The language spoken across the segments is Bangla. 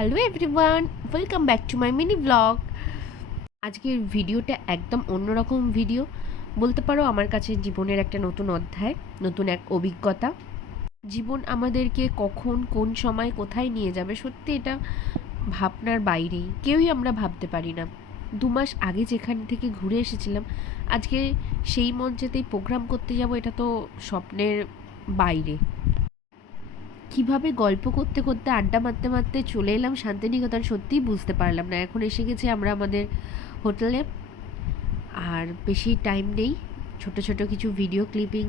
Hello everyone, welcome back to my mini blog. আজকের ভিডিওটা একদম অন্যরকম ভিডিও বলতে পারো। আমার কাছে জীবনের একটা নতুন অধ্যায়, নতুন এক অভিজ্ঞতা। জীবন আমাদেরকে কখন কোন সময় কোথায় নিয়ে যাবে সত্যি এটা ভাবনার বাইরেই, কেউই আমরা ভাবতে পারি না। 2 মাস আগে যেখান থেকে ঘুরে এসেছিলাম, আজকে সেই মঞ্চেতেই প্রোগ্রাম করতে যাব, এটা তো স্বপ্নের বাইরে। কিভাবে গল্প করতে করতে আড্ডা মারতে মারতে চলে এলাম শান্তিনিকেতন, সত্যিই বুঝতে পারলাম না। এখন এসে গেছি আমরা আমাদের হোটেলে, আর বেশি টাইম নেই। ছোট ছোট কিছু ভিডিও ক্লিপিং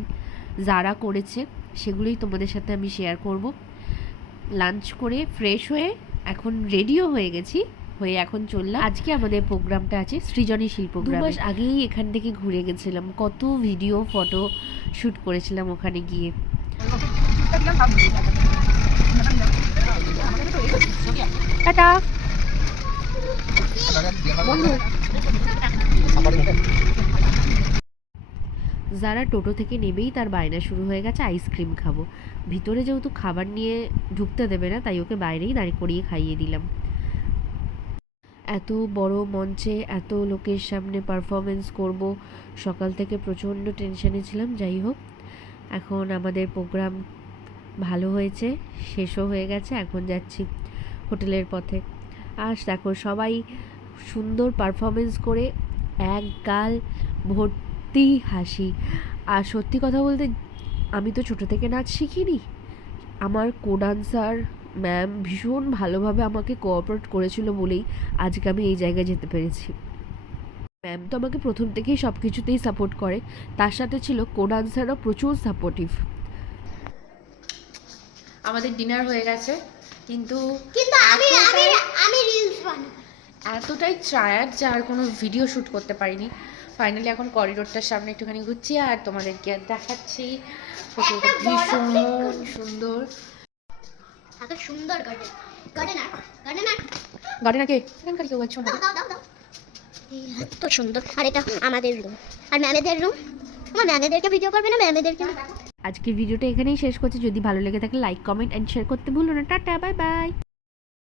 যারা করেছে সেগুলোই তোমাদের সাথে আমি শেয়ার করব। লাঞ্চ করে ফ্রেশ হয়ে এখন রেডিও হয়ে গেছি, হয়ে এখন চললাম। আজকে আমাদের প্রোগ্রামটা আছে সৃজনী শিল্প। 2 মাস আগেই এখান থেকে ঘুরে গেছিলাম, কত ভিডিও ফটো শ্যুট করেছিলাম ওখানে গিয়ে। টাটা যারা টোটো থেকে নেবেই তার বায়না শুরু হয়ে গেছে আইসক্রিম খাবো। ভিতরে যেহেতু খাবার নিয়ে ঢুকতে দেবে না, তাই ওকে বাইরেই দাঁড়িয়ে করিয়ে খাইয়ে দিলাম। এত বড় মঞ্চে এত লোকের সামনে পারফরমেন্স করব, সকাল থেকে প্রচণ্ড টেনশনে ছিলাম। যাই হোক, এখন আমাদের প্রোগ্রাম ভালো হয়েছে, শেষও হয়ে গেছে। এখন যাচ্ছি হোটেলের পথে। আর দেখো সবাই সুন্দর পারফরমেন্স করে এক গাল ভর্তি হাসি। আর সত্যি কথা বলতে, আমি তো ছোটো থেকে নাচ শিখিনি। আমার ডান্সার ম্যাম ভীষণ ভালোভাবে আমাকে কোঅপারেট করেছিল বলেই আজকে আমি এই জায়গায় যেতে পেরেছি। ম্যাম তো আমাকে প্রথম থেকেই সব কিছুতেই সাপোর্ট করে, তার সাথে ছিল ডান্সারও প্রচুর সাপোর্টিভ। আমাদের ডিনার হয়ে গেছে, কিন্তু আমি রিলস বানাই। এতটাই টায়ার্ড যে আর কোনো ভিডিও শ্যুট করতে পারিনি। ফাইনালি এখন করিডোরটার সামনে একটুখানি ঘুরছি আর তোমাদেরকে দেখাচ্ছি। হোটেলটা ভীষণ সুন্দর। এত সুন্দর গার্ডেন, গার্ডেন কে এখানকার কেউ আছো না? এত সুন্দর। আর এটা আমাদের রুম, আর ম্যামেদের রুম। আমার ম্যামেদেরকে ভিডিও করবে না, ম্যামেদেরকে। আজকের ভিডিওটা এখানেই শেষ করছি। যদি ভালো লেগে থাকে লাইক, কমেন্ট অ্যান্ড শেয়ার করতে ভুলো না। Tata, bye bye.